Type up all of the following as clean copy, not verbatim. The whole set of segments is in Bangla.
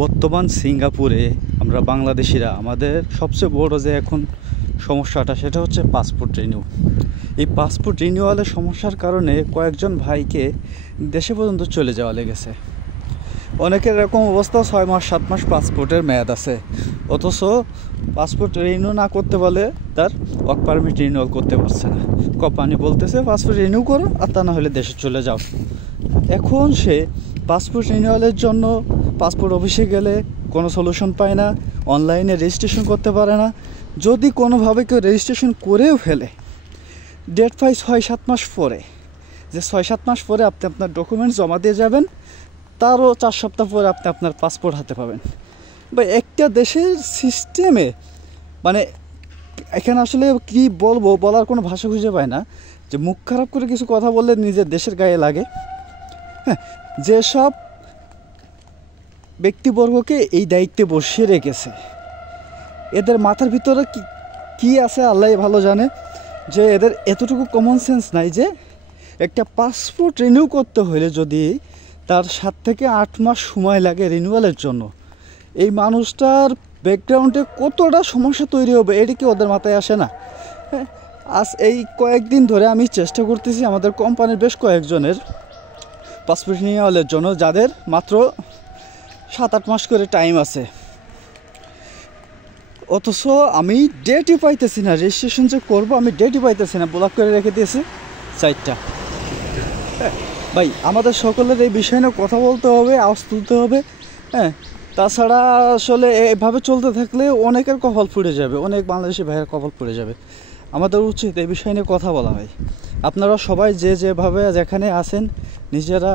বর্তমান সিঙ্গাপুরে আমরা বাংলাদেশিরা আমাদের সবচেয়ে বড় যে এখন সমস্যাটা সেটা হচ্ছে পাসপোর্ট রিনিউ। এই পাসপোর্ট রিনিউয়ালের সমস্যার কারণে কয়েকজন ভাইকে দেশে পর্যন্ত চলে যাওয়া লেগেছে। অনেকের এরকম অবস্থা 6 মাস 7 মাস পাসপোর্টের মেয়াদ আছে, অথচ পাসপোর্ট রিনিউ না করতে বলে তার ওয়ার্ক পারমিট রিনিউয়াল করতে পারছে না। কোম্পানি বলতেছে পাসপোর্ট রিনিউ করো, আর তা না হলে দেশে চলে যাও। এখন সে পাসপোর্ট রিনিউয়ালের জন্য পাসপোর্ট অফিসে গেলে কোনো সলিউশন পায় না, অনলাইনে রেজিস্ট্রেশন করতে পারে না। যদি কোনোভাবে কেউ রেজিস্ট্রেশন করেও ফেলে, ডেট পাই 6-7 মাস পরে, যে 6-7 মাস পরে আপনি আপনার ডকুমেন্টস জমা দিয়ে যাবেন, তারও 4 সপ্তাহ পরে আপনি আপনার পাসপোর্ট হাতে পাবেন। বা একটা দেশের সিস্টেমে মানে এখানে আসলে কি বলবো, বলার কোনো ভাষা খুঁজে পায় না। যে মুখ খারাপ করে কিছু কথা বললে নিজের দেশের গায়ে লাগে। হ্যাঁ, যেসব ব্যক্তিবর্গকে এই দায়িত্বে বসিয়ে রেখেছে, এদের মাথার ভিতরে কি আছে আল্লাহ ভালো জানে, যে এদের এতটুকু কমন সেন্স নাই যে একটা পাসপোর্ট রিনিউ করতে হলে যদি তার 7 থেকে 8 মাস সময় লাগে রিনিউয়ালের জন্য, এই মানুষটার ব্যাকগ্রাউন্ডে কতটা সমস্যা তৈরি হবে এটি কি ওদের মাথায় আসে না? হ্যাঁ, আজ এই কয়েকদিন ধরে আমি চেষ্টা করতেছি আমাদের কোম্পানির বেশ কয়েকজনের পাসপোর্ট রিনিউয়ালের জন্য, যাদের মাত্র 7-8 মাস করে টাইম আছে, অথচ আমি ডেটই পাইতেছি না। রেজিস্ট্রেশন যে করবো আমি ডেটই পাইতেছি না, ব্লক করে রেখে দিয়েছি 4টা। ভাই, আমাদের সকলের এই বিষয় নিয়ে কথা বলতে হবে, আওয়াজ তুলতে হবে। হ্যাঁ, তাছাড়া আসলে এভাবে চলতে থাকলে অনেকের কপাল পুড়ে যাবে, অনেক বাংলাদেশি ভাইয়ের কপাল পুড়ে যাবে। আমাদের উচিত এই বিষয় নিয়ে কথা বলা। ভাই, আপনারা সবাই যেভাবে যেখানে আছেন, নিজেরা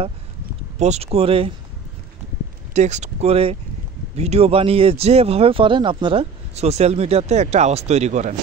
পোস্ট করে, টেক্সট করে, ভিডিও বানিয়ে যেভাবে পারেন আপনারা সোশ্যাল মিডিয়াতে একটা আওয়াজ তৈরি করেন।